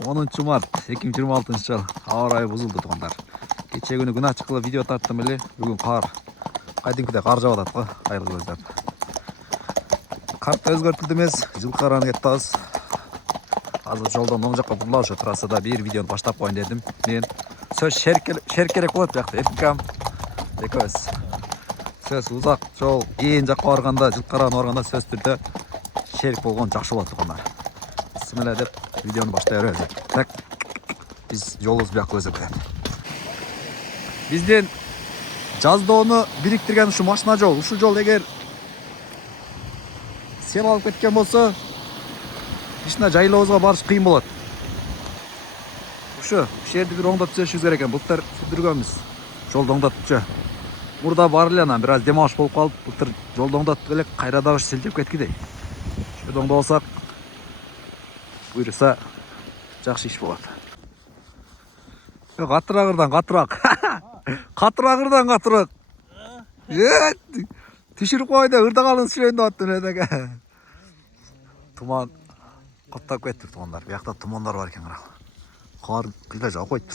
10 март 2026 жыл ауа райы бұзылды туғандар. Кече күні күн ачык кылып видео тарттым эле. Бүгүн кар. Кайдыңкыдай кар жаап атат го, кайрылып өздөр. Карта өзгөртүлдү эмес, жылкы араны кетебиз. Азыр жолдон оң жакка бурулап ошо трассада бир видеону баштап коеюн дедим. Мен сөз шеркерек болот жакта эпкам. Экөөбүз. Сөз узак жол ээн жакка барганда, жылкы араны барганда сөз түрдө шерик болгон жакшы болот тугандар. Бисмилла деп видеону баштай беребиз. Так. Биз жолубуз бияка өзөктөп. Бизден жаздоону бириктирген ушу машина жол. Ушул жол эгер сел алып кеткен болсо, ишина жайлообузга барыш кыйын болот. Ушул жерди бир оңдоп түзөшүбүз керек экен. Былтыр сүрдүргөнбүз. Жолду оңдоттукчу. Мурда бар эле анан бир аз дем алыш болуп калып, былтыр жолду оңдоттук элек, кайра дагы силтеп кеткидей. Ушул оңдобосак, буйруса жакшы иш болот. Катырагырдан катыраак. Катырагырдан катыраак. Түшүрүп койду, ырдагалын сүрөйүн деп аттым эле. Туман каттап кетти тумандар. Биякта тумандар бар экен кара. Кар кыйла жаап койду.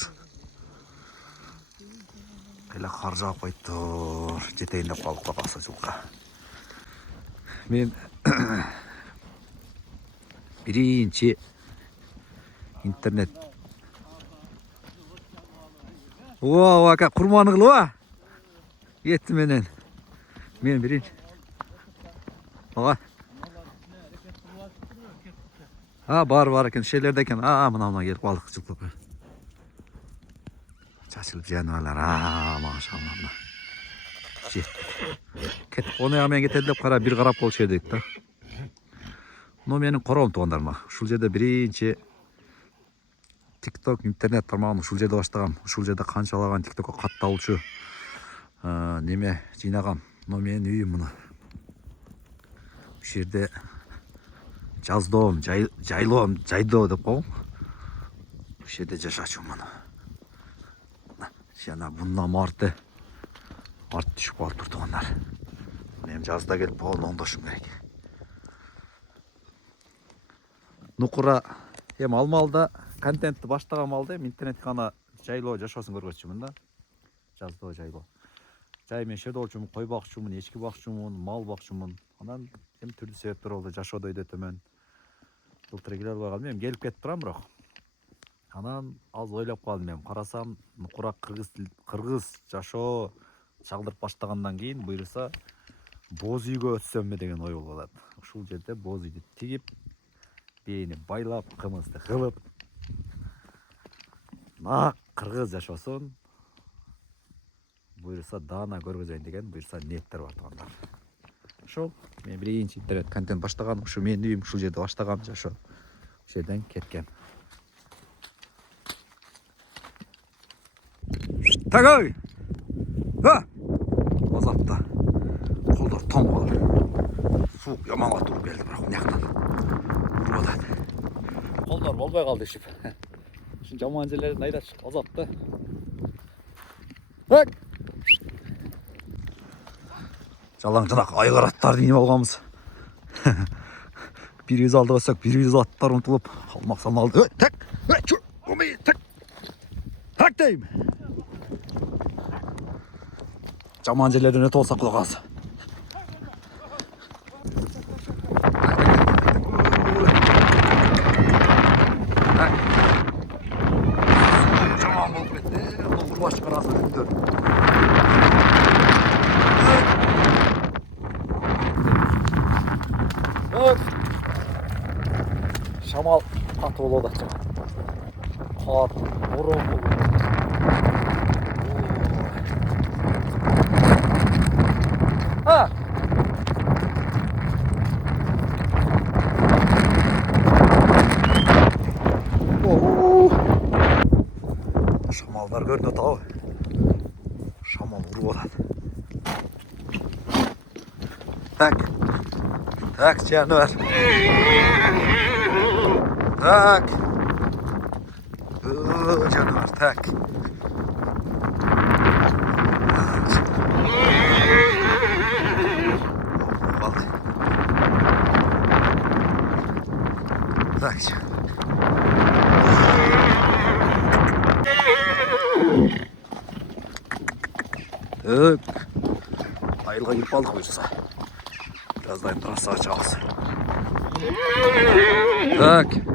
Кыйла кар жаап койду. Жетейин деп калып калса жылка. Мен биринчи интернет. О, ака курманы кылып Етти менен. Мен биринчи. Ага. Бар экен, шелерде экен. Мына келип калдык жылкып. Чачылып жаныбарлар. Машалла. Жет. Кетип онуга мен кетели деп кара бир карап болчу эдик да. Но менин короом туугандарыма. Ушул жерде биринчи TikTok интернет тармагын ушул жерде баштагам. Ушул жерде канчалаган TikTokко катталуучу неме жыйнагам. Но менин үйүм муну. Ушул жерде жаздоом, жайлоом, жайдоо деп коем. Ушул жерде жашачумун муну. Жана bundan марты түшүп калып тургандар. Мен жазда келип болон оңдошум керек. Нукура алмалда контентти баштаган малда интернет гана жайлоо жашоосун көргөзчүмүн да. Жаздоо жайлоо. Жай мен шөдө болчумун, кой бакчумун, эчки бакчумун, мал бакчумун. Анан эми түрдүү себептер болду, жашоодо өйдөтөмөн. Былтыр келе албай калдым, эми келип кетип турам бирок. Анан аз ойлоп калдым эми, карасам Нукура кыргыз жашоо чалдырып баштагандан кийин буйруса боз үйгө өтсөмбү деген ой болуп атат. Ушул жерде боз үйдү тигип, бээни байлап, кымызды кылып, нак кыргыз жашоосун буйруса даана көргөзөйүн деген буйруса ниеттер бар туугандар. Ошол мен биринчи интернет контент баштаган, ушу менин үйүм, ушул жерде баштагам жашоо. Ушул жерден кеткен. Tagay! Azapta. Kolдар tom kalır. Soğuk yamanla durup geldi bırak. Neyaktan. Uruk atat. Kolдар bolbay kaldı işip. Şimdi jamancıların ayraç azapta. Bak! Жалаңжырак айгыр аттарды минип алганбыз. 100 алды басак 100 аттар ұмтылып қалмақ салмалды. Так! Так! Так дейм! Жаман жерлерден өтіп алсақ құлақ аз. Жаман болып кетті. Бұл құрбашы қарасы күндер. Шамал қатты болуы да қар, борон болуы. Шамалдар көрді тау. Шамал ұрып алады. Так, жануар. Так. Жануар, так. Так. Айылға келіп қалдық бұйырса. Жаздайын трассаға шығамыз. Так.